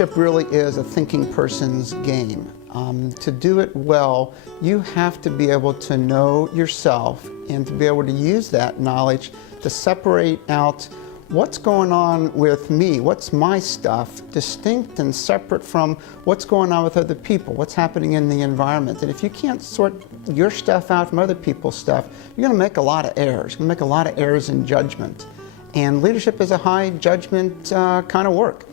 Leadership really is a thinking person's game. To do it well, you have to be able to know yourself and to be able to use that knowledge to separate out what's going on with me, what's my stuff, distinct and separate from what's going on with other people, what's happening in the environment. And if you can't sort your stuff out from other people's stuff, you're going to make a lot of errors. You're going to make a lot of errors in judgment. And leadership is a high judgment kind of work.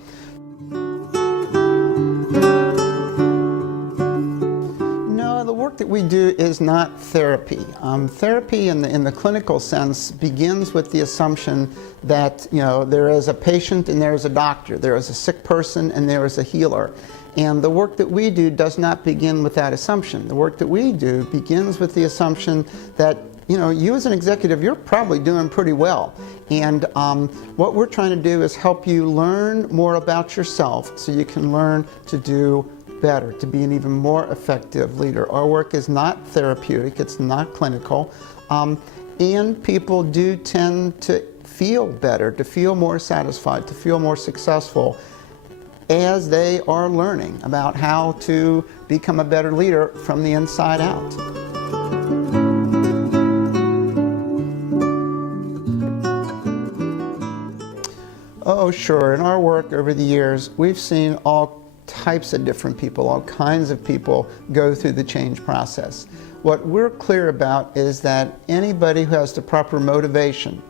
The work that we do is not therapy. Therapy in the clinical sense begins with the assumption that there is a patient and there is a doctor, there is a sick person and there is a healer. And the work that we do does not begin with that assumption. The work that we do begins with the assumption that you as an executive, you're probably doing pretty well. And what we're trying to do is help you learn more about yourself so you can learn to do better, to be an even more effective leader. Our work is not therapeutic, it's not clinical, and people do tend to feel better, to feel more satisfied, to feel more successful as they are learning about how to become a better leader from the inside out. Oh, sure. In our work over the years, we've seen all types of different people, all kinds of people go through the change process. What we're clear about is that anybody who has the proper motivation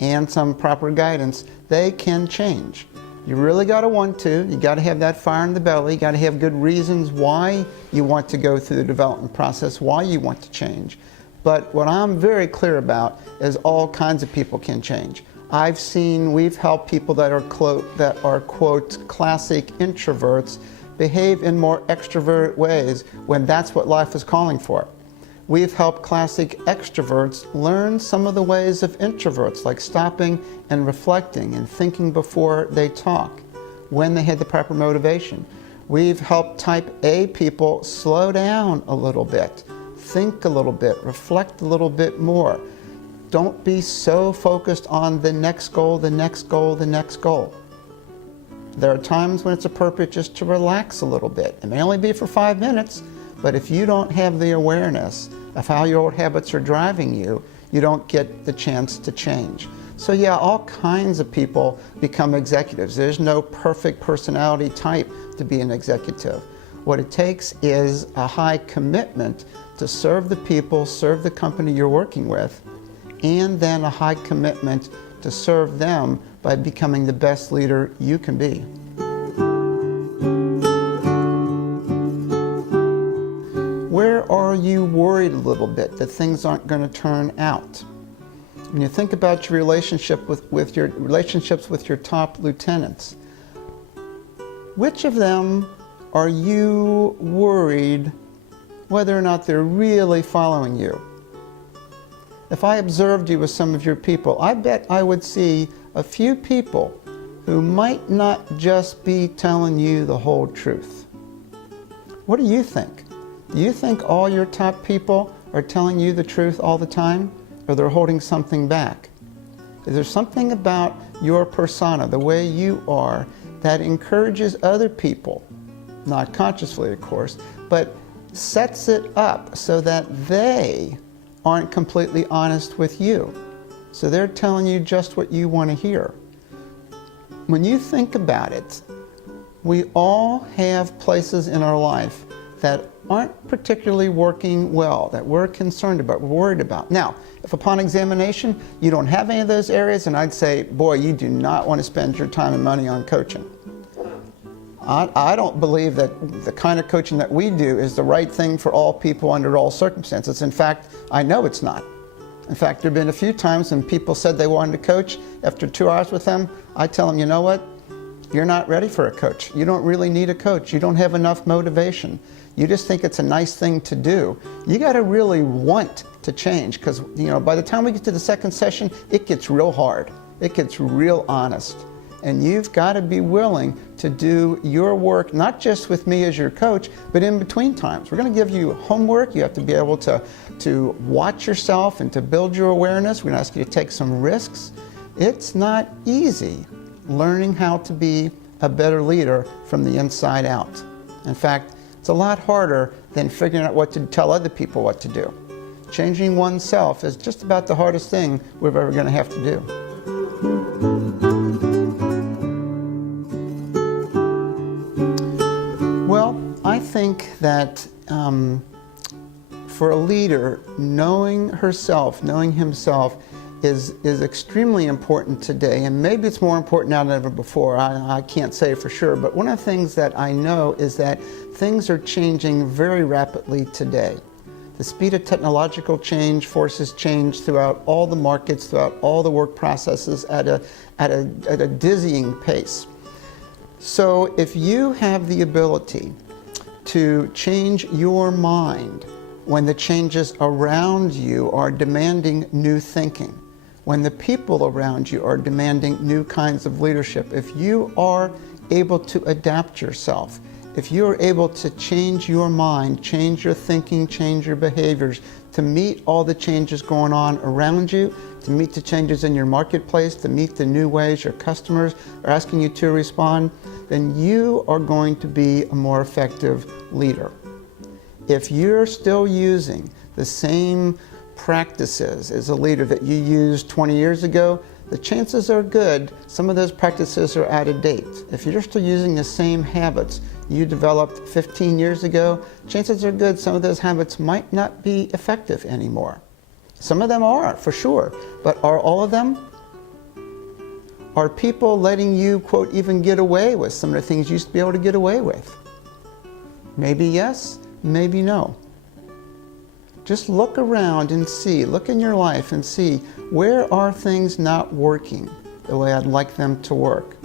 and some proper guidance, they can change. You really got to want to. You got to have that fire in the belly. You got to have good reasons why you want to go through the development process, why you want to change. But what I'm very clear about is all kinds of people can change. We've helped people that are quote, classic introverts behave in more extrovert ways when that's what life is calling for. We've helped classic extroverts learn some of the ways of introverts, like stopping and reflecting and thinking before they talk, when they had the proper motivation. We've helped type A people slow down a little bit, think a little bit, reflect a little bit more. Don't be so focused on the next goal, the next goal, the next goal. There are times when it's appropriate just to relax a little bit. It may only be for 5 minutes, but if you don't have the awareness of how your old habits are driving you, you don't get the chance to change. So yeah, all kinds of people become executives. There's no perfect personality type to be an executive. What it takes is a high commitment to serve the people, serve the company you're working with, and then a high commitment to serve them by becoming the best leader you can be. Where are you worried a little bit that things aren't going to turn out? When you think about your relationship with your relationships with your top lieutenants, which of them are you worried whether or not they're really following you? If I observed you with some of your people, I bet I would see a few people who might not just be telling you the whole truth. What do you think? Do you think all your top people are telling you the truth all the time, or they're holding something back? Is there something about your persona, the way you are, that encourages other people, not consciously of course, but sets it up so that they aren't completely honest with you? So they're telling you just what you want to hear. When you think about it, we all have places in our life that aren't particularly working well, that we're concerned about, we're worried about. Now, if upon examination you don't have any of those areas, then I'd say, boy, you do not want to spend your time and money on coaching. I don't believe that the kind of coaching that we do is the right thing for all people under all circumstances. In fact, I know it's not. In fact, there have been a few times when people said they wanted to coach. After 2 hours with them, I tell them, you know what? You're not ready for a coach. You don't really need a coach. You don't have enough motivation. You just think it's a nice thing to do. You got to really want to change, because by the time we get to the second session, it gets real hard. It gets real honest. And you've got to be willing to do your work, not just with me as your coach, but in between times. We're going to give you homework. You have to be able to watch yourself and to build your awareness. We're going to ask you to take some risks. It's not easy learning how to be a better leader from the inside out. In fact, it's a lot harder than figuring out what to tell other people what to do. Changing oneself is just about the hardest thing we're ever going to have to do. Well, I think that for a leader, knowing herself, knowing himself is extremely important today, and maybe it's more important now than ever before. I can't say for sure, but one of the things that I know is that things are changing very rapidly today. The speed of technological change forces change throughout all the markets, throughout all the work processes at a dizzying pace. So if you have the ability to change your mind when the changes around you are demanding new thinking, when the people around you are demanding new kinds of leadership, if you are able to adapt yourself, if you're able to change your mind, change your thinking, change your behaviors to meet all the changes going on around you, to meet the changes in your marketplace, to meet the new ways your customers are asking you to respond, then you are going to be a more effective leader. If you're still using the same practices as a leader that you used 20 years ago, the chances are good some of those practices are out of date. If you're still using the same habits you developed 15 years ago, chances are good some of those habits might not be effective anymore. Some of them are, for sure, but are all of them? Are people letting you, quote, even get away with some of the things you used to be able to get away with? Maybe yes, maybe no. Just look around and see, look in your life and see, where are things not working the way I'd like them to work?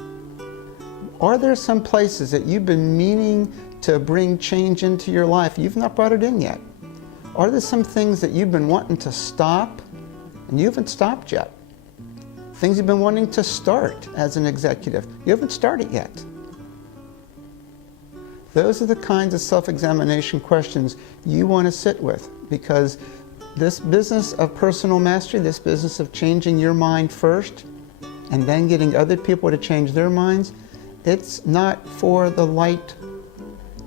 Are there some places that you've been meaning to bring change into your life, you've not brought it in yet? Are there some things that you've been wanting to stop and you haven't stopped yet? Things you've been wanting to start as an executive, you haven't started yet. Those are the kinds of self-examination questions you want to sit with, because this business of personal mastery, this business of changing your mind first and then getting other people to change their minds, it's not for the light.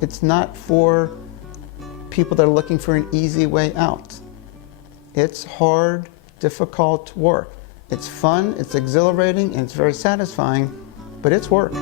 It's not for people that are looking for an easy way out. It's hard, difficult work. It's fun, it's exhilarating, and it's very satisfying, but it's work.